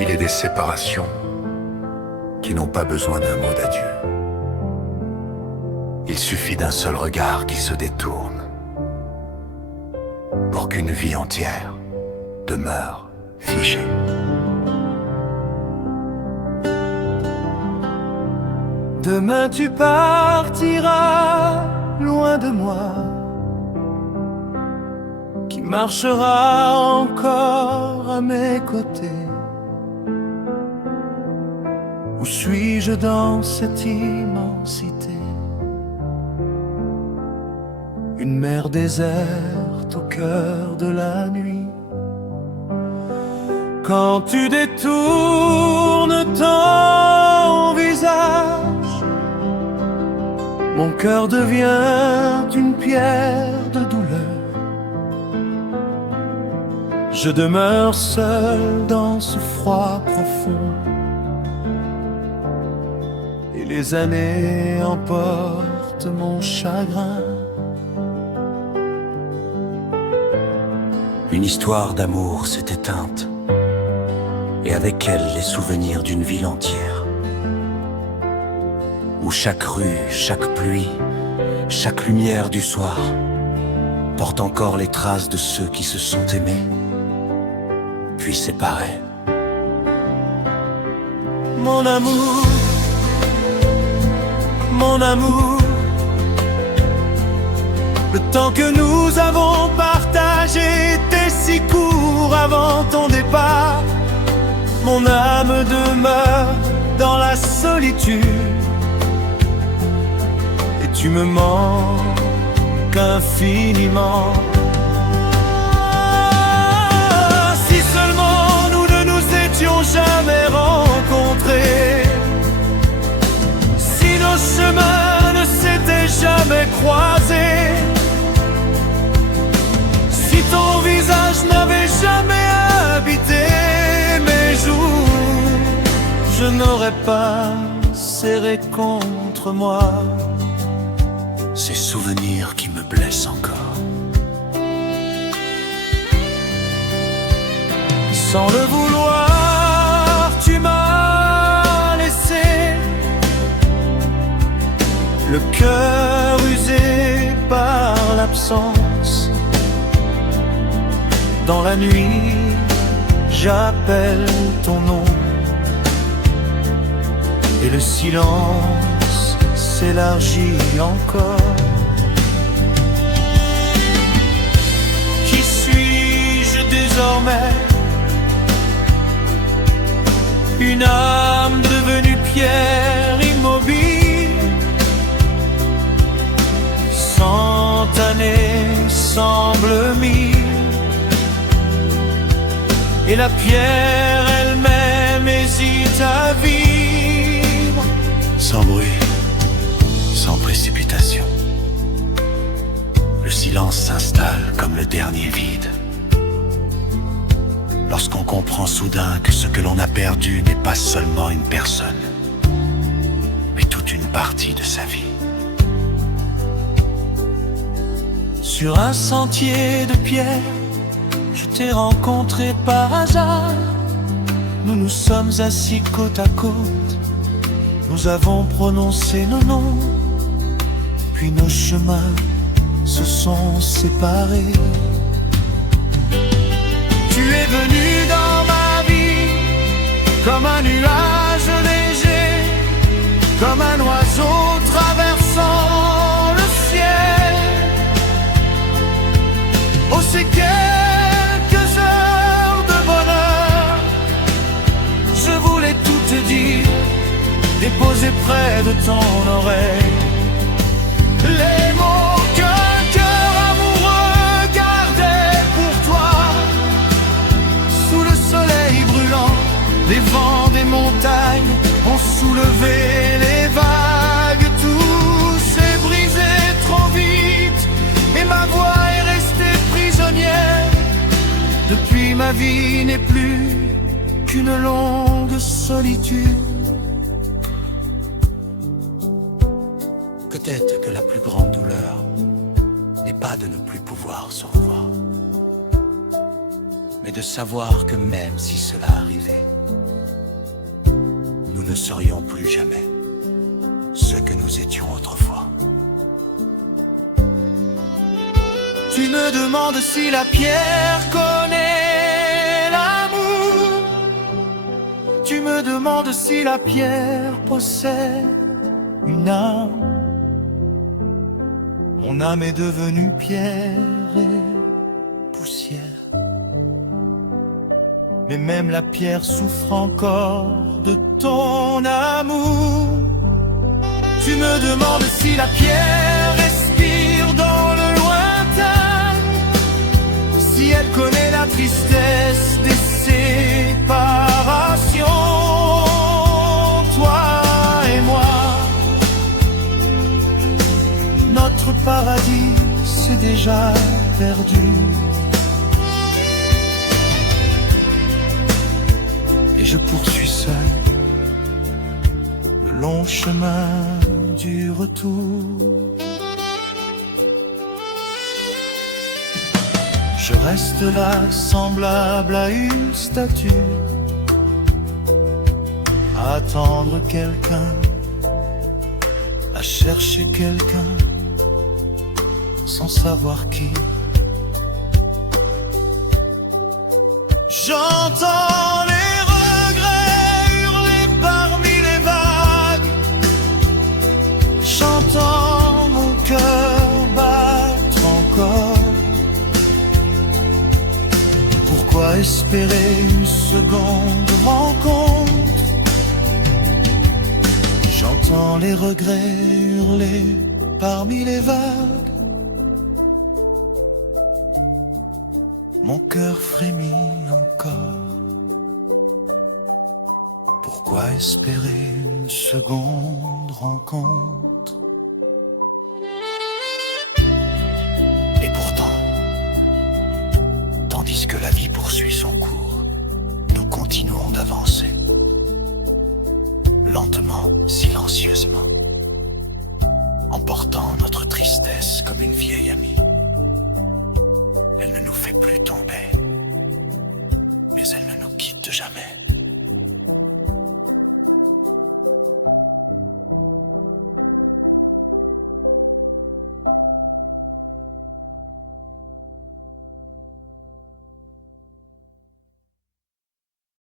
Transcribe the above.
Il est des séparations qui n'ont pas besoin d'un mot d'adieu. Il suffit d'un seul regard qui se détourne pour qu'une vie entière demeure figée. Demain tu partiras loin de moi. Qui marchera encore à mes côtés? Où suis-je dans cette immensité? Une mer déserte au cœur de la nuit. Quand tu détournes ton visage, mon cœur devient une pierre de douleur. Je demeure seul dans ce froid profond, et les années emportent mon chagrin. Une histoire d'amour s'est éteinte, et avec elle les souvenirs d'une ville entière, où chaque rue, chaque pluie, chaque lumière du soir porte encore les traces de ceux qui se sont aimés, puis séparés. Mon amour, mon amour, le temps que nous avons partagé était si court avant ton départ. Mon âme demeure dans la solitude, et tu me manques infiniment. Si seulement nous ne nous étions jamais rencontrés, si nos chemins ne s'étaient jamais croisés, si ton visage n'avait jamais habité mes jours, je n'aurais pas serré contre moi Ces souvenirs qui me blessent encore. Sans le vouloir, tu m'as laissé le cœur usé par l'absence. Dans la nuit, j'appelle ton nom, et le silence s'élargit encore. Qui suis-je désormais? Une âme devenue pierre immobile, 100 années semblent 1000, et la pierre elle-même hésite à vivre. Sans bruit, sans précipitation, le silence s'installe comme le dernier vide. Lorsqu'on comprend soudain que ce que l'on a perdu n'est pas seulement une personne, mais toute une partie de sa vie. Sur un sentier de pierre, je t'ai rencontré par hasard. Nous nous sommes assis côte à côte, nous avons prononcé nos noms, puis nos chemins se sont séparés. Tu es venu dans ma vie comme un nuage léger, comme un oiseau traversant le ciel. Oh, ces quelques heures de bonheur, je voulais tout te dire, déposé près de ton oreille. Les mots qu'un cœur amoureux gardait pour toi. Sous le soleil brûlant, les vents des montagnes ont soulevé les vagues. Tout s'est brisé trop vite, et ma voix est restée prisonnière. Depuis, ma vie n'est plus qu'une longue solitude. Peut-être que la plus grande douleur n'est pas de ne plus pouvoir se revoir, mais de savoir que même si cela arrivait, ne serions plus jamais ce que nous étions autrefois. Tu me demandes si la pierre connaît l'amour. Tu me demandes si la pierre possède une âme. Mon âme est devenue pierre et poussière. Mais même la pierre souffre encore de ton amour. Tu me demandes si la pierre respire dans le lointain, si elle connaît la tristesse des séparations. Toi et moi, notre paradis s'est déjà perdu. Et je poursuis seul le long chemin du retour. Je reste là semblable à une statue, à attendre quelqu'un, à chercher quelqu'un, sans savoir qui. J'entends les regrets hurler parmi les vagues. J'entends mon cœur battre encore. Pourquoi espérer une seconde rencontre? J'entends les regrets hurler parmi les vagues. Mon cœur frémit encore. Pourquoi espérer une seconde rencontre? Et pourtant, tandis que la vie poursuit son cours, nous continuons d'avancer, lentement, silencieusement, emportant notre tristesse comme une vieille amie. Elle ne nous fait plus tomber, mais elle ne nous quitte jamais.